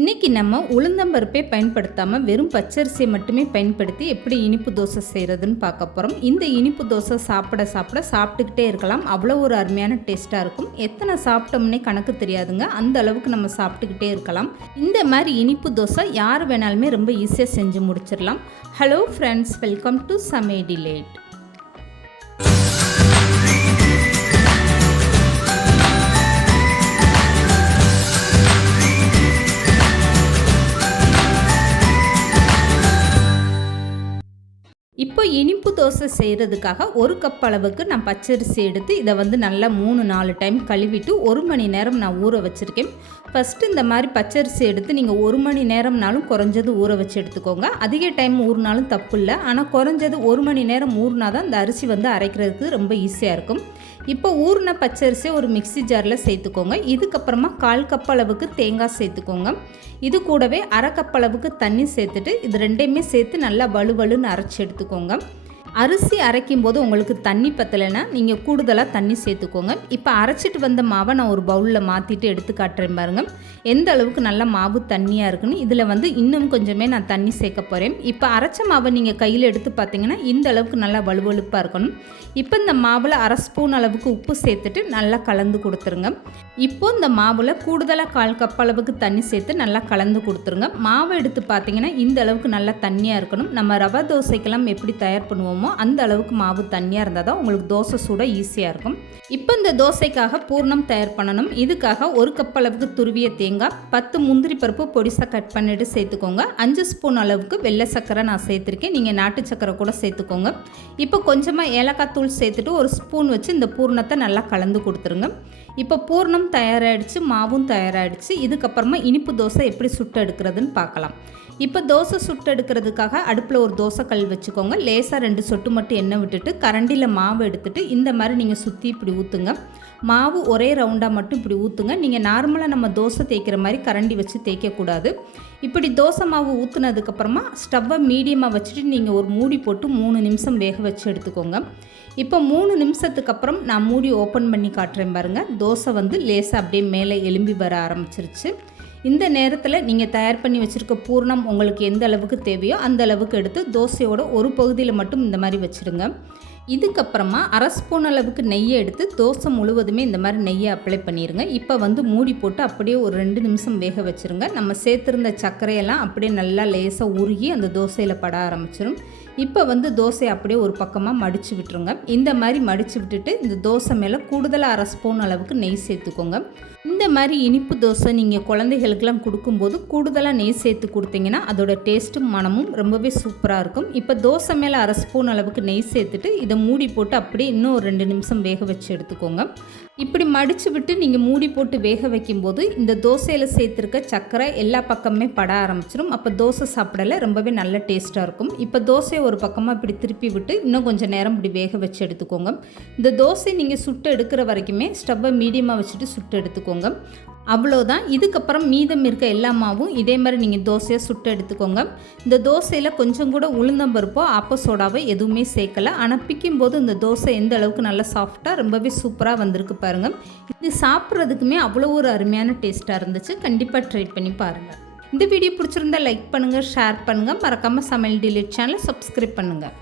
இன்றைக்கி நம்ம உளுந்தம்பருப்பே பயன்படுத்தாமல் வெறும் பச்சரிசியை மட்டுமே பயன்படுத்தி எப்படி இனிப்பு தோசை செய்கிறதுன்னு பார்க்க போகிறோம். இந்த இனிப்பு தோசை சாப்பிட்டுக்கிட்டே இருக்கலாம். அவ்வளோ ஒரு அருமையான டேஸ்ட்டாக இருக்கும். எத்தனை சாப்பிட்டோம்னே கணக்கு தெரியாதுங்க. அந்த அளவுக்கு நம்ம சாப்பிட்டுக்கிட்டே இருக்கலாம். இந்த மாதிரி இனிப்பு தோசை யார் வேணாலுமே ரொம்ப ஈஸியாக செஞ்சு முடிச்சிடலாம். ஹலோ ஃப்ரெண்ட்ஸ், வெல்கம் டு சமையல் டிலேட். இப்போ இனிப்பு தோசை செய்கிறதுக்காக ஒரு கப் அளவுக்கு நான் பச்சரிசி எடுத்து இதை நல்லா 3-4 டைம் கழுவிட்டு 1 மணி நேரம் நான் ஊற வச்சுருக்கேன். ஃபஸ்ட்டு இந்த மாதிரி பச்சரிசி எடுத்து நீங்கள் 1 மணி நேரம்னாலும் குறைஞ்சது ஊற வச்சு எடுத்துக்கோங்க. அதிக டைம் ஊறினாலும் தப்பு இல்லை, ஆனால் குறைஞ்சது 1 மணி நேரம் ஊறினா தான் இந்த அரிசி அரைக்கிறதுக்கு ரொம்ப ஈஸியாக இருக்கும். இப்போ ஊறின பச்சரிசியை ஒரு மிக்சி ஜாரில் சேர்த்துக்கோங்க. இதுக்கப்புறமா 1/4 கப் அளவுக்கு தேங்காய் சேர்த்துக்கோங்க. இது கூடவே 1/2 கப் அளவுக்கு தண்ணி சேர்த்துட்டு இது ரெண்டையுமே சேர்த்து நல்லா வலுவலுன்னு அரைச்சி எடுத்துக்கோங்க. அரிசி அரைக்கும் போது உங்களுக்கு தண்ணி பத்தலைன்னா நீங்கள் கூடுதலாக தண்ணி சேர்த்துக்கோங்க. இப்போ அரைச்சிட்டு வந்த மாவை நான் ஒரு பவுலில் மாற்றிட்டு எடுத்து காட்டுறேன் பாருங்கள். எந்த அளவுக்கு நல்லா மாவு தண்ணியாக இருக்குன்னு. இதில் இன்னும் கொஞ்சமே நான் தண்ணி சேர்க்க போகிறேன். இப்போ அரைச்ச மாவை நீங்கள் கையில் எடுத்து பார்த்தீங்கன்னா இந்த அளவுக்கு நல்லா வலுவலுப்பாக இருக்கணும். இப்போ இந்த மாவில் 1/2 ஸ்பூன் அளவுக்கு உப்பு சேர்த்துட்டு நல்லா கலந்து கொடுத்துருங்க. இப்போது இந்த மாவில் கூடுதலாக 1/4 கப் அளவுக்கு தண்ணி சேர்த்து நல்லா கலந்து கொடுத்துருங்க. மாவை எடுத்து பார்த்தீங்கன்னா இந்த அளவுக்கு நல்லா தண்ணியாக இருக்கணும். நம்ம ரவை தோசைக்கெல்லாம் எப்படி தயார் பண்ணுவோம் அந்த அளவுக்கு மாவு தண்ணியாக இருந்தால் தான் உங்களுக்கு தோசை சுட ஈஸியாக இருக்கும். இப்போ இந்த தோசைக்காக பூர்ணம் தயார் பண்ணணும். இதுக்காக 1 கப் அளவுக்கு துருவிய தேங்காய், 10 முந்திரி பருப்பு பொடிசாக கட் பண்ணிட்டு சேர்த்துக்கோங்க. 5 ஸ்பூன் அளவுக்கு வெள்ளை சர்க்கரை நான் சேர்த்துருக்கேன். நீங்கள் நாட்டு சர்க்கரை கூட சேர்த்துக்கோங்க. இப்போ கொஞ்சமாக ஏலக்காய் தூள் சேர்த்துட்டு 1 ஸ்பூன் வச்சு இந்த பூர்ணத்தை நல்லா கலந்து கொடுத்துருங்க. இப்போ பூர்ணம் தயாராகிடுச்சு, மாவும் தயாராகிடுச்சு. இதுக்கப்புறமா இனிப்பு தோசை எப்படி சுட்டு எடுக்கிறதுன்னு பார்க்கலாம். இப்போ தோசை சுட்டு எடுக்கிறதுக்காக அடுப்பில் ஒரு தோசை கல் வச்சுக்கோங்க. லேசாக 2 சொட்டு மட்டும் எண்ணெய் விட்டுட்டு கரண்டியில் மாவு எடுத்துகிட்டு இந்த மாதிரி நீங்கள் சுற்றி இப்படி ஊற்றுங்க. மாவு ஒரே ரவுண்டாக மட்டும் இப்படி ஊற்றுங்க. நீங்கள் நார்மலாக நம்ம தோசை தேய்க்கிற மாதிரி கரண்டி வச்சு தேய்க்கக்கூடாது. இப்படி தோசை மாவு ஊற்றுனதுக்கப்புறமா ஸ்டவ்வை மீடியமாக வச்சுட்டு நீங்கள் ஒரு மூடி போட்டு 3 நிமிஷம் வேக வச்சு எடுத்துக்கோங்க. இப்போ 3 நிமிஷத்துக்கு அப்புறம் நான் மூடி ஓப்பன் பண்ணி காட்டுறேன் பாருங்கள். தோசை லேசாக அப்படியே மேலே எலும்பி வர ஆரம்பிச்சிருச்சு. இந்த நேரத்தில் நீங்கள் தயார் பண்ணி வச்சுருக்க பூர்ணம் உங்களுக்கு எந்த அளவுக்கு தேவையோ அந்த அளவுக்கு எடுத்து தோசையோட ஒரு பகுதியில் மட்டும் இந்த மாதிரி வச்சுருங்க. இதுக்கப்புறமா 1/2 ஸ்பூன் அளவுக்கு நெய்யை எடுத்து தோசை முழுவதுமே இந்த மாதிரி நெய்யை அப்ளை பண்ணிடுங்க. இப்போ மூடி போட்டு அப்படியே ஒரு 2 நிமிஷம் வேக வச்சுருங்க. நம்ம சேர்த்துருந்த சர்க்கரையெல்லாம் அப்படியே நல்லா லேசாக உருகி அந்த தோசையில் பட ஆரம்பிச்சிடும். இப்போ தோசையை அப்படியே ஒரு பக்கமாக மடித்து விட்டுருங்க. இந்த மாதிரி மடித்து விட்டுட்டு இந்த தோசை மேலே கூடுதலாக 1/2 ஸ்பூன் அளவுக்கு நெய் சேர்த்துக்கோங்க. இந்த மாதிரி இனிப்பு தோசை நீங்கள் குழந்தைகளுக்கெல்லாம் கொடுக்கும்போது கூடுதலாக நெய் சேர்த்து கொடுத்தீங்கன்னா அதோட டேஸ்ட்டும் மனமும் ரொம்பவே சூப்பராக இருக்கும். இப்போ தோசை மேலே 1/2 ஸ்பூன் அளவுக்கு நெய் சேர்த்துட்டு இதை மூடி போட்டு அப்படியே இன்னும் ஒரு 2 நிமிஷம் வேக வச்சு எடுத்துக்கோங்க. இப்படி மடித்து விட்டு நீங்கள் மூடி போட்டு வேக வைக்கும்போது இந்த தோசையில் சேர்த்துருக்க சர்க்கரை எல்லா பக்கமே பட ஆரம்பிச்சிடும். அப்போ தோசை சாப்பிடல ரொம்பவே நல்ல டேஸ்ட்டாக இருக்கும். இப்போ தோசையை ஒரு பக்கமாக இப்படி திருப்பி விட்டு இன்னும் கொஞ்சம் நேரம் இப்படி வேக வச்சு எடுத்துக்கோங்க. இந்த தோசை நீங்கள் சுட்டு எடுக்கிற வரைக்குமே ஸ்டவ்வை மீடியமாக வச்சுட்டு சுட்டு எடுத்துக்கோங்க. அவ்வளோதான். இதுக்கப்புறம் மீதம் இருக்க எல்லா மாவும் இதே மாதிரி நீங்கள் தோசையை சுட்டு எடுத்துக்கோங்க. இந்த தோசையில் கொஞ்சம் கூட உளுந்தம்பருப்போ ஆப்ப சோடாவோ எதுவுமே சேர்க்கலை. ஆனால் பிக்கும்போது இந்த தோசை எந்த அளவுக்கு நல்லா சாஃப்டாக ரொம்பவே சூப்பராக வந்திருக்கு பாருங்கள். இது சாப்பிட்றதுக்குமே அவ்வளோ ஒரு அருமையான டேஸ்ட்டாக இருந்துச்சு. கண்டிப்பாக ட்ரை பண்ணி பாருங்கள். இந்த வீடியோ பிடிச்சிருந்தா லைக் பண்ணுங்கள், ஷேர் பண்ணுங்கள். மறக்காமல் சமையல் டிலேட் சேனலை சப்ஸ்கிரைப் பண்ணுங்கள்.